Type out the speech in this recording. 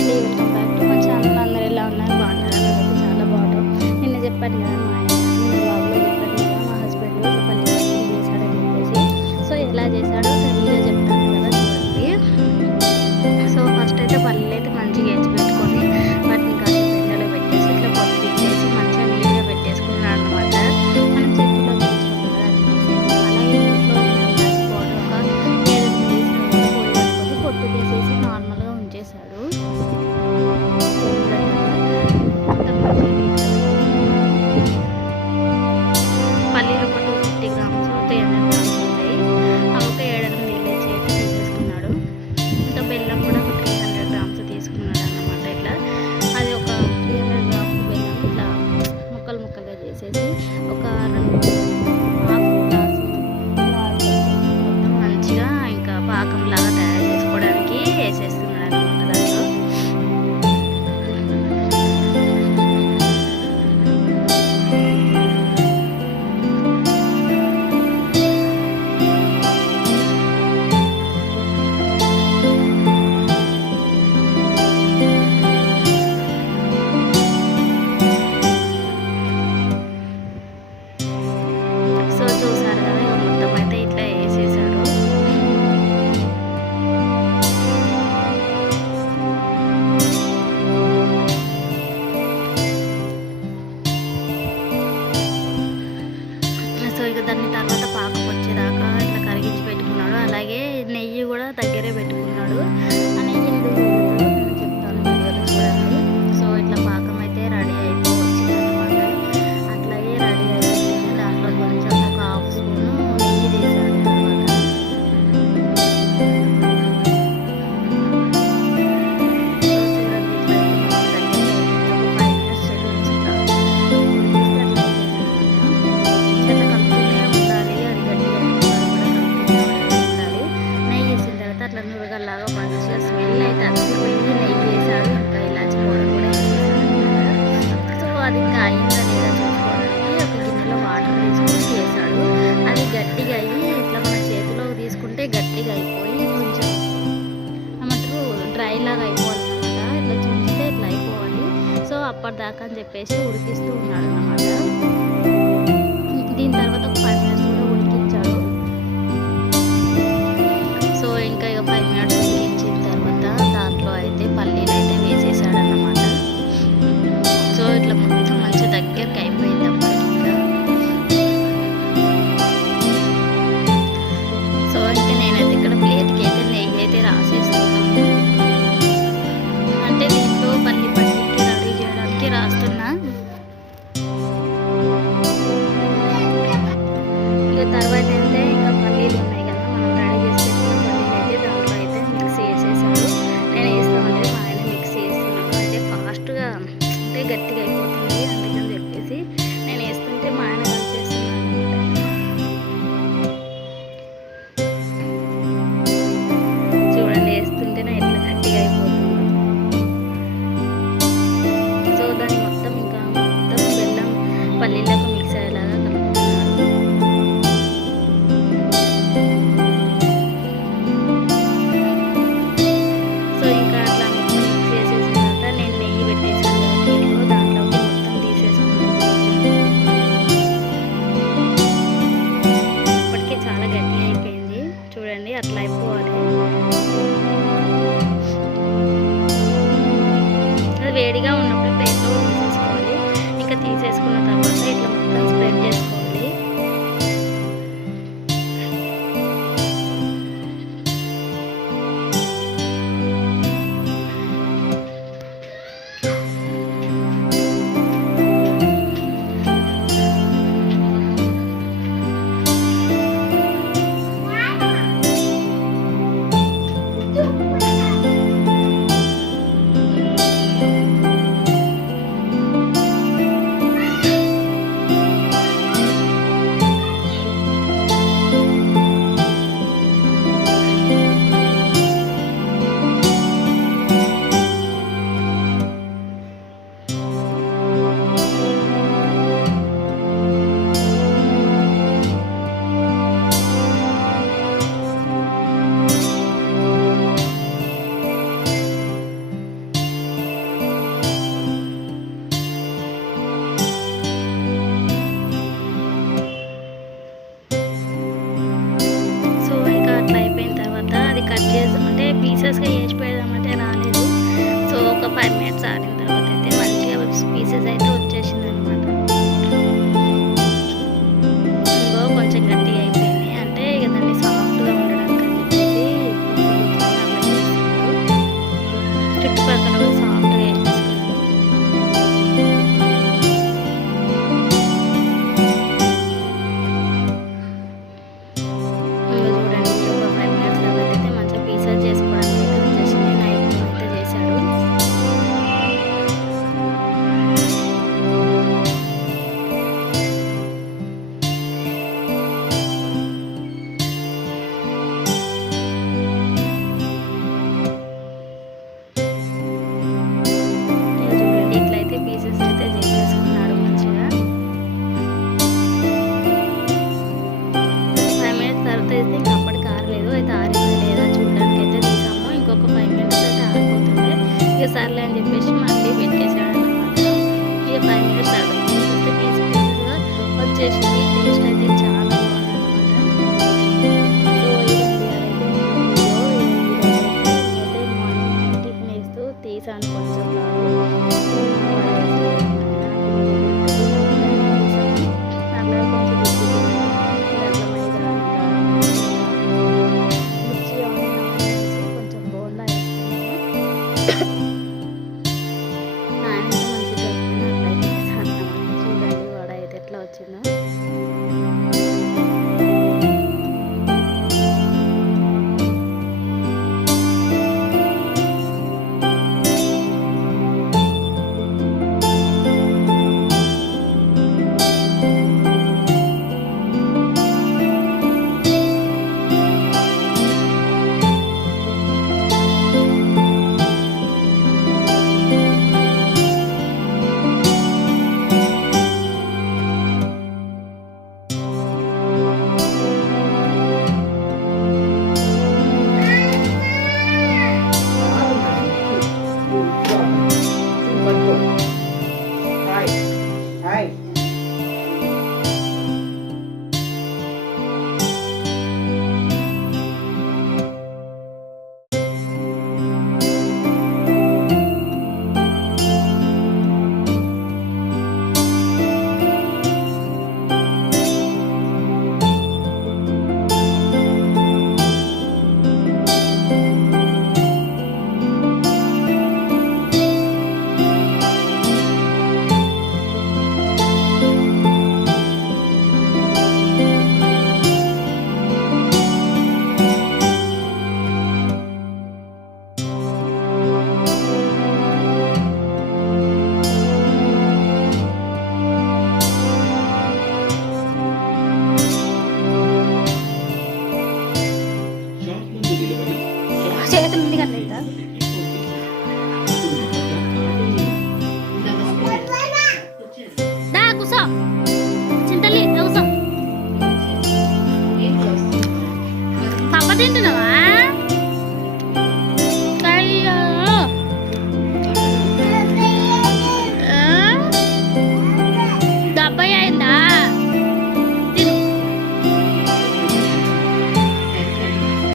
అండి welcome back to మా channel అందరూ ఎలా ఉన్నారు? బాగున్నారు? చాలా బాగుంటాం నిన్న చెప్పాను కదా ఉంటుంది ఒక సో అది ఇంకా అది గట్టిగా ఇట్లా మన చేతిలో తీసుకుంటే గట్టిగా కొంచెం లాగా అయిపోవాలి ఇట్లా చూస్తే ఇట్లా అయిపోవాలి. సో అప్పటిదాకా అని చెప్పేసి ఉడికిస్తూ ఉన్నాడు అనమాట దీని తర్వాత ఒక ఫైవ్ మినిట్స్ at వేస్తే ఇంకా అప్పటికి అయితే ఆరింది లేదా చూడడానికి అయితే తీసాము. ఇంకొక ఫైవ్ మినిట్స్ అయితే ఆరిపోతుంది ఇక సర్లే అని చెప్పేసి మళ్ళీ పెట్టేసాడు అనమాట ఇక ఫైవ్ మినిట్స్ ఆడుతుంది చూస్తే 咳 咳せるの